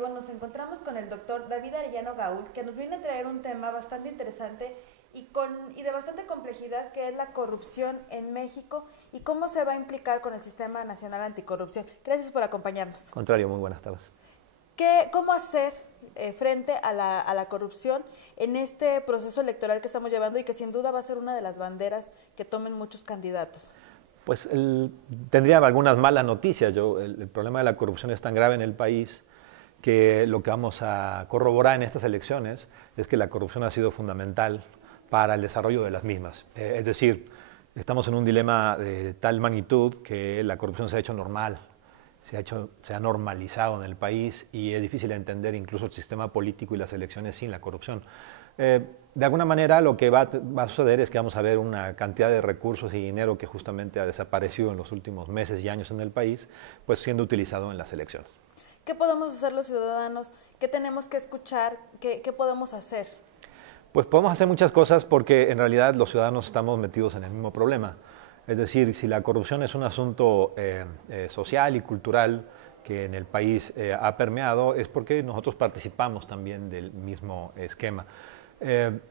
Vivo nos encontramos con el doctor David Arellano Gaúl, que nos viene a traer un tema bastante interesante y de bastante complejidad, que es la corrupción en México y cómo se va a implicar con el Sistema Nacional Anticorrupción. Gracias por acompañarnos. Contrario, muy buenas tardes. ¿Cómo hacer frente a la corrupción en este proceso electoral que estamos llevando y que sin duda va a ser una de las banderas que tomen muchos candidatos? Pues tendría algunas malas noticias. El problema de la corrupción es tan grave en el país que lo que vamos a corroborar en estas elecciones es que la corrupción ha sido fundamental para el desarrollo de las mismas. Es decir, estamos en un dilema de tal magnitud que la corrupción se ha hecho normal, se ha normalizado en el país y es difícil entender incluso el sistema político y las elecciones sin la corrupción. De alguna manera lo que va a suceder es que vamos a ver una cantidad de recursos y dinero que justamente ha desaparecido en los últimos meses y años en el país, pues siendo utilizado en las elecciones. ¿Qué podemos hacer los ciudadanos? ¿Qué tenemos que escuchar? ¿Qué podemos hacer? Pues podemos hacer muchas cosas porque en realidad los ciudadanos estamos metidos en el mismo problema. Es decir, si la corrupción es un asunto social y cultural que en el país ha permeado, es porque nosotros participamos también del mismo esquema.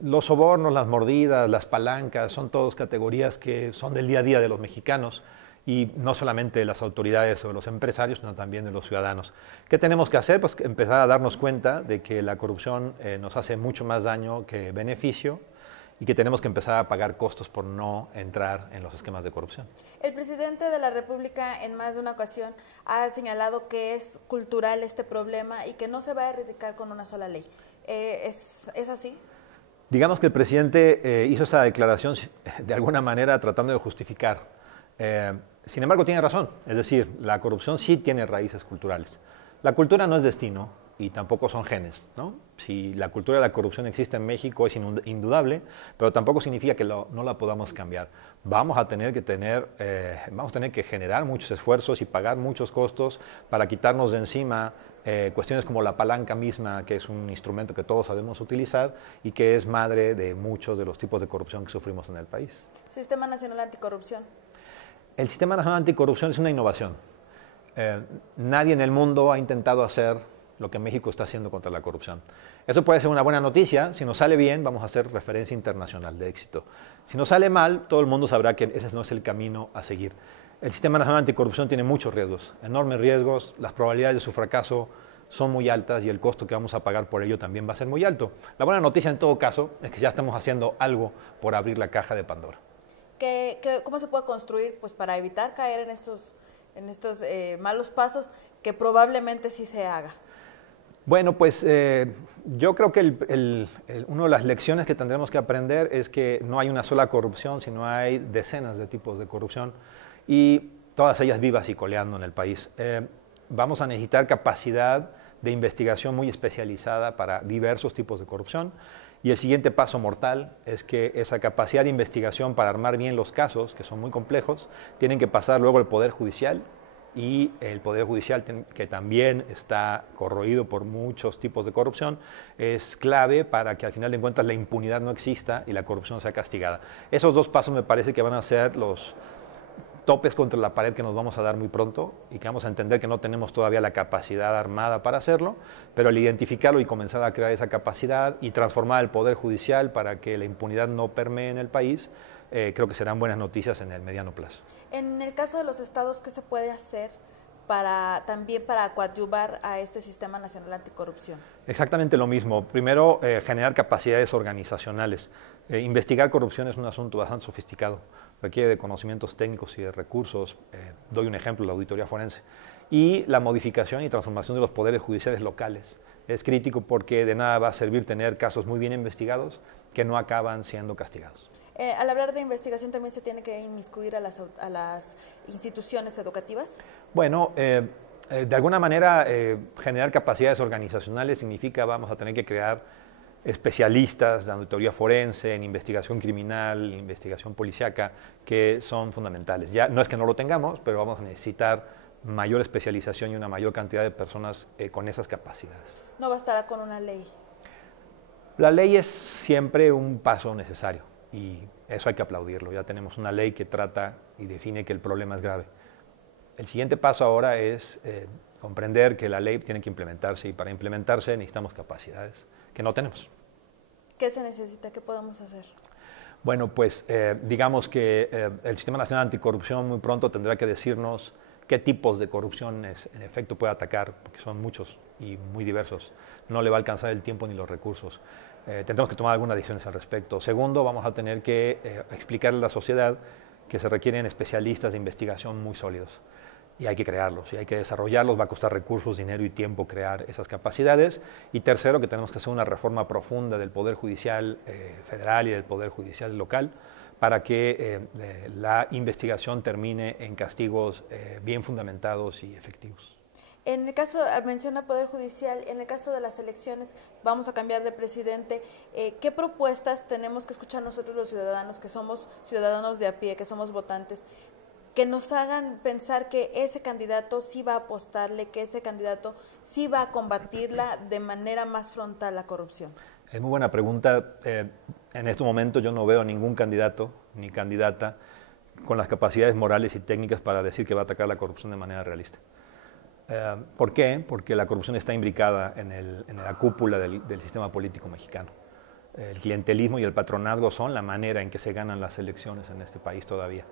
Los sobornos, las mordidas, las palancas, son todas categorías que son del día a día de los mexicanos y no solamente de las autoridades o de los empresarios, sino también de los ciudadanos. ¿Qué tenemos que hacer? Pues empezar a darnos cuenta de que la corrupción nos hace mucho más daño que beneficio y que tenemos que empezar a pagar costos por no entrar en los esquemas de corrupción. El presidente de la República en más de una ocasión ha señalado que es cultural este problema y que no se va a erradicar con una sola ley. ¿Es así? Digamos que el presidente hizo esa declaración de alguna manera tratando de justificar. Sin embargo, tiene razón. Es decir, la corrupción sí tiene raíces culturales. La cultura no es destino y tampoco son genes, ¿no? Si la cultura de la corrupción existe en México es indudable, pero tampoco significa que no la podamos cambiar. Vamos a tener que generar muchos esfuerzos y pagar muchos costos para quitarnos de encima cuestiones como la palanca misma, que es un instrumento que todos sabemos utilizar y que es madre de muchos de los tipos de corrupción que sufrimos en el país. Sistema Nacional Anticorrupción. El Sistema Nacional Anticorrupción es una innovación. Nadie en el mundo ha intentado hacer lo que México está haciendo contra la corrupción. Eso puede ser una buena noticia. Si nos sale bien, vamos a hacer referencia internacional de éxito. Si nos sale mal, todo el mundo sabrá que ese no es el camino a seguir. El Sistema Nacional Anticorrupción tiene muchos riesgos, enormes riesgos. Las probabilidades de su fracaso son muy altas y el costo que vamos a pagar por ello también va a ser muy alto. La buena noticia en todo caso es que ya estamos haciendo algo por abrir la caja de Pandora. ¿Cómo se puede construir pues, para evitar caer en estos malos pasos que probablemente sí se haga? Bueno, pues yo creo que una de las lecciones que tendremos que aprender es que no hay una sola corrupción, sino hay decenas de tipos de corrupción y todas ellas vivas y coleando en el país. Vamos a necesitar capacidad de investigación muy especializada para diversos tipos de corrupción y el siguiente paso mortal es que esa capacidad de investigación para armar bien los casos, que son muy complejos, tienen que pasar luego al Poder Judicial y el Poder Judicial, que también está corroído por muchos tipos de corrupción, es clave para que al final de cuentas la impunidad no exista y la corrupción sea castigada. Esos dos pasos me parece que van a ser los topes contra la pared que nos vamos a dar muy pronto y que vamos a entender que no tenemos todavía la capacidad armada para hacerlo, pero al identificarlo y comenzar a crear esa capacidad y transformar el Poder Judicial para que la impunidad no permee en el país, creo que serán buenas noticias en el mediano plazo. En el caso de los estados, ¿qué se puede hacer también para coadyuvar a este Sistema Nacional Anticorrupción? Exactamente lo mismo. Primero, generar capacidades organizacionales. Investigar corrupción es un asunto bastante sofisticado. Requiere de conocimientos técnicos y de recursos. Doy un ejemplo, la auditoría forense. Y la modificación y transformación de los poderes judiciales locales. Es crítico porque de nada va a servir tener casos muy bien investigados que no acaban siendo castigados. Al hablar de investigación, ¿también se tiene que inmiscuir a las instituciones educativas? Bueno, de alguna manera generar capacidades organizacionales significa vamos a tener que crear especialistas de auditoría forense, en investigación criminal, investigación policíaca, que son fundamentales. Ya no es que no lo tengamos, pero vamos a necesitar mayor especialización y una mayor cantidad de personas con esas capacidades. No bastará con una ley. La ley es siempre un paso necesario y eso hay que aplaudirlo. Ya tenemos una ley que trata y define que el problema es grave. El siguiente paso ahora es comprender que la ley tiene que implementarse y para implementarse necesitamos capacidades que no tenemos. ¿Qué se necesita? ¿Qué podemos hacer? Bueno, pues digamos que el Sistema Nacional Anticorrupción muy pronto tendrá que decirnos qué tipos de corrupciones en efecto puede atacar, porque son muchos y muy diversos. No le va a alcanzar el tiempo ni los recursos. Tendremos que tomar algunas decisiones al respecto. Segundo, vamos a tener que explicarle a la sociedad que se requieren especialistas de investigación muy sólidos. Y hay que crearlos, y hay que desarrollarlos, va a costar recursos, dinero y tiempo crear esas capacidades. Y tercero, que tenemos que hacer una reforma profunda del Poder Judicial federal y del Poder Judicial local para que la investigación termine en castigos bien fundamentados y efectivos. En el caso, menciona Poder Judicial, en el caso de las elecciones, vamos a cambiar de presidente. ¿Qué propuestas tenemos que escuchar nosotros los ciudadanos, que somos ciudadanos de a pie, que somos votantes, que nos hagan pensar que ese candidato sí va a apostarle, que ese candidato sí va a combatirla de manera más frontal la corrupción? Es muy buena pregunta. En este momento yo no veo ningún candidato ni candidata con las capacidades morales y técnicas para decir que va a atacar la corrupción de manera realista. ¿Por qué? Porque la corrupción está imbricada en la cúpula del sistema político mexicano. El clientelismo y el patronazgo son la manera en que se ganan las elecciones en este país todavía.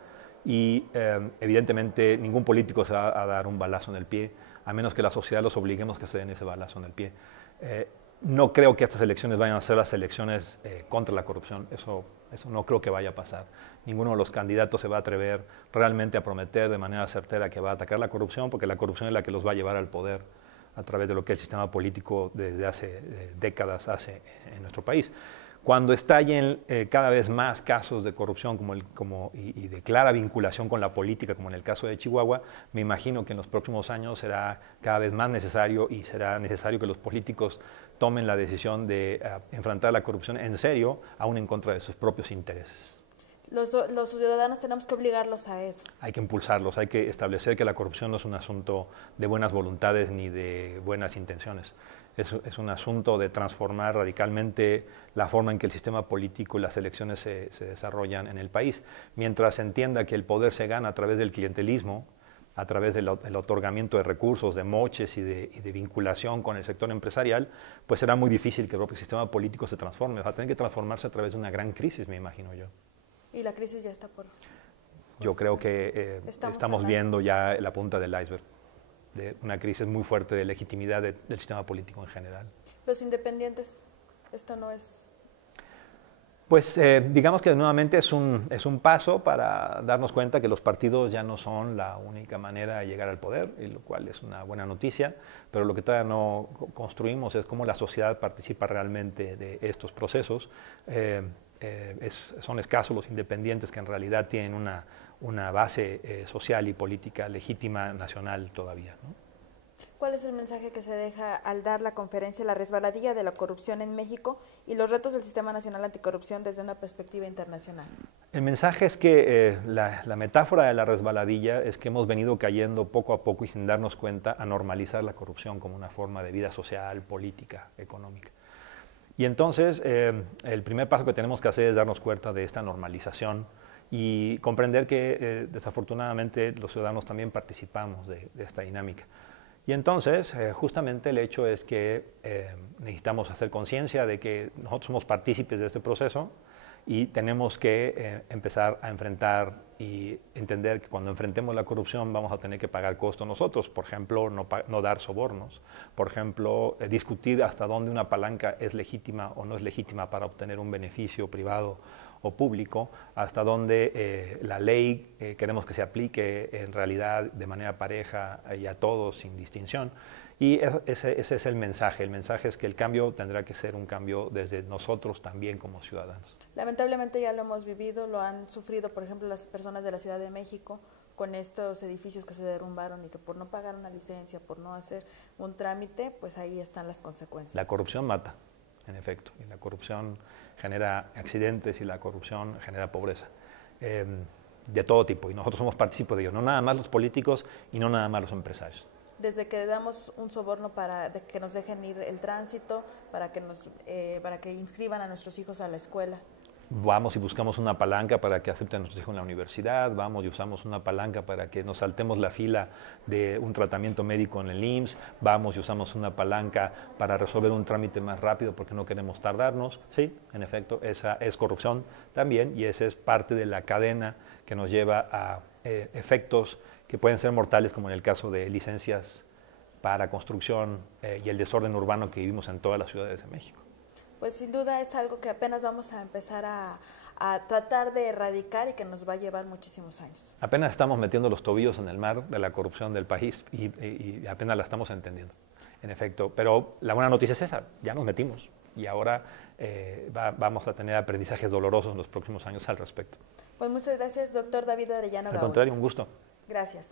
Y evidentemente ningún político se va a dar un balazo en el pie, a menos que la sociedad los obliguemos que se den ese balazo en el pie. No creo que estas elecciones vayan a ser las elecciones contra la corrupción, eso no creo que vaya a pasar. Ninguno de los candidatos se va a atrever realmente a prometer de manera certera que va a atacar la corrupción, porque la corrupción es la que los va a llevar al poder a través de lo que el sistema político desde hace décadas hace en nuestro país. Cuando estallen cada vez más casos de corrupción y de clara vinculación con la política, como en el caso de Chihuahua, me imagino que en los próximos años será cada vez más necesario y será necesario que los políticos tomen la decisión de enfrentar la corrupción en serio, aún en contra de sus propios intereses. Los ciudadanos tenemos que obligarlos a eso. Hay que impulsarlos, hay que establecer que la corrupción no es un asunto de buenas voluntades ni de buenas intenciones. Es un asunto de transformar radicalmente la forma en que el sistema político y las elecciones se desarrollan en el país. Mientras se entienda que el poder se gana a través del clientelismo, a través del otorgamiento de recursos, de moches y de vinculación con el sector empresarial, pues será muy difícil que el propio sistema político se transforme. Va a tener que transformarse a través de una gran crisis, me imagino yo. Y la crisis ya está por... Yo creo que estamos viendo ya la punta del iceberg de una crisis muy fuerte de legitimidad del sistema político en general. Los independientes, esto no es... Pues digamos que nuevamente es un paso para darnos cuenta que los partidos ya no son la única manera de llegar al poder, y lo cual es una buena noticia, pero lo que todavía no construimos es cómo la sociedad participa realmente de estos procesos. Son escasos los independientes que en realidad tienen una base social y política legítima nacional todavía, ¿no? ¿Cuál es el mensaje que se deja al dar la conferencia La resbaladilla de la corrupción en México y los retos del Sistema Nacional Anticorrupción desde una perspectiva internacional? El mensaje es que la metáfora de la resbaladilla es que hemos venido cayendo poco a poco y sin darnos cuenta a normalizar la corrupción como una forma de vida social, política, económica. Y entonces el primer paso que tenemos que hacer es darnos cuenta de esta normalización y comprender que desafortunadamente los ciudadanos también participamos de esta dinámica. Y entonces justamente el hecho es que necesitamos hacer conciencia de que nosotros somos partícipes de este proceso y tenemos que empezar a enfrentar y entender que cuando enfrentemos la corrupción vamos a tener que pagar costos nosotros. Por ejemplo, no dar sobornos. Por ejemplo, discutir hasta dónde una palanca es legítima o no es legítima para obtener un beneficio privado o público, hasta dónde la ley queremos que se aplique en realidad de manera pareja y a todos sin distinción. Y ese es el mensaje. El mensaje es que el cambio tendrá que ser un cambio desde nosotros también como ciudadanos. Lamentablemente ya lo hemos vivido, lo han sufrido, por ejemplo, las personas de la Ciudad de México con estos edificios que se derrumbaron y que por no pagar una licencia, por no hacer un trámite, pues ahí están las consecuencias. La corrupción mata, en efecto, y la corrupción genera accidentes y la corrupción genera pobreza. De todo tipo, y nosotros somos partícipes de ello, no nada más los políticos y no nada más los empresarios. Desde que damos un soborno para que nos dejen ir el tránsito, para que inscriban a nuestros hijos a la escuela. vamos y buscamos una palanca para que acepten a nuestros hijos en la universidad, vamos y usamos una palanca para que nos saltemos la fila de un tratamiento médico en el IMSS, vamos y usamos una palanca para resolver un trámite más rápido porque no queremos tardarnos. Sí, en efecto, esa es corrupción también y esa es parte de la cadena que nos lleva a efectos que pueden ser mortales, como en el caso de licencias para construcción y el desorden urbano que vivimos en todas las ciudades de México. Pues sin duda es algo que apenas vamos a empezar a tratar de erradicar y que nos va a llevar muchísimos años. Apenas estamos metiendo los tobillos en el mar de la corrupción del país y apenas la estamos entendiendo, en efecto. Pero la buena noticia es esa, ya nos metimos y ahora vamos a tener aprendizajes dolorosos en los próximos años al respecto. Pues muchas gracias, doctor David Arellano Gaúl. Al contrario, un gusto. Gracias.